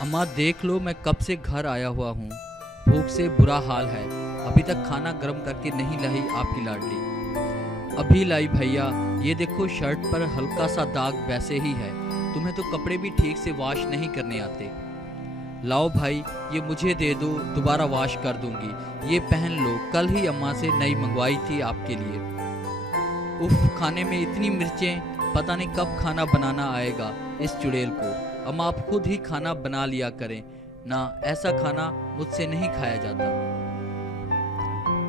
अम्मा देख लो, मैं कब से घर आया हुआ हूँ। भूख से बुरा हाल है। अभी तक खाना गर्म करके नहीं लाई आपकी लाडली। अभी लाई भैया। ये देखो शर्ट पर हल्का सा दाग वैसे ही है। तुम्हें तो कपड़े भी ठीक से वॉश नहीं करने आते। लाओ भाई, ये मुझे दे दो, दोबारा वॉश कर दूंगी। ये पहन लो, कल ही अम्मा से नई मंगवाई थी आपके लिए। उफ, खाने में इतनी मिर्चें, पता नहीं कब खाना बनाना आएगा इस चुड़ैल को। अम्मा आप खुद ही खाना बना लिया करें ना, ऐसा खाना मुझसे नहीं खाया जाता।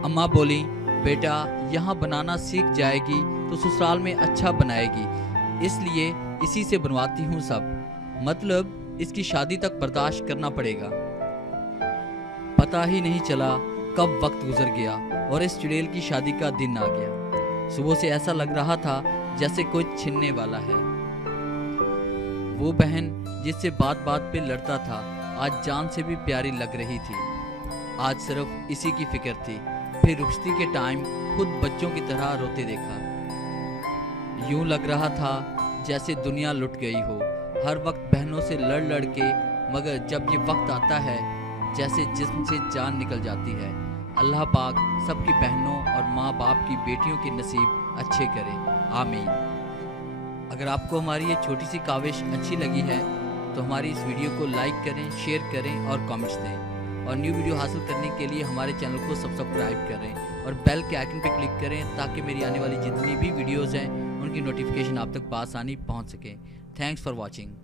अम्मा बोली, बेटा यहाँ बनाना सीख जाएगी तो ससुराल में अच्छा बनाएगी, इसलिए इसी से बनवाती हूँ सब। मतलब इसकी शादी तक बर्दाश्त करना पड़ेगा। पता ही नहीं चला कब वक्त गुजर गया और इस चुड़ैल की शादी का दिन आ गया। सुबह से ऐसा लग रहा था जैसे कोई छीनने वाला है। वो बहन जिससे बात बात पे लड़ता था, आज जान से भी प्यारी लग रही थी। आज सिर्फ इसी की फिक्र थी। फिर रुखसती के टाइम खुद बच्चों की तरह रोते देखा। यूं लग रहा था जैसे दुनिया लुट गई हो। हर वक्त बहनों से लड़ लड़ के, मगर जब ये वक्त आता है जैसे जिस्म से जान निकल जाती है। अल्लाह पाक सबकी बहनों और माँ बाप की बेटियों के नसीब अच्छे करे, आमीन। अगर आपको हमारी ये छोटी सी काविश अच्छी लगी है तो हमारी इस वीडियो को लाइक करें, शेयर करें और कमेंट्स दें। और न्यू वीडियो हासिल करने के लिए हमारे चैनल को सब्सक्राइब करें और बेल के आइकन पर क्लिक करें ताकि मेरी आने वाली जितनी भी वीडियोज़ हैं उनकी नोटिफिकेशन आप तक बआसानी पहुँच सके। Thanks for watching.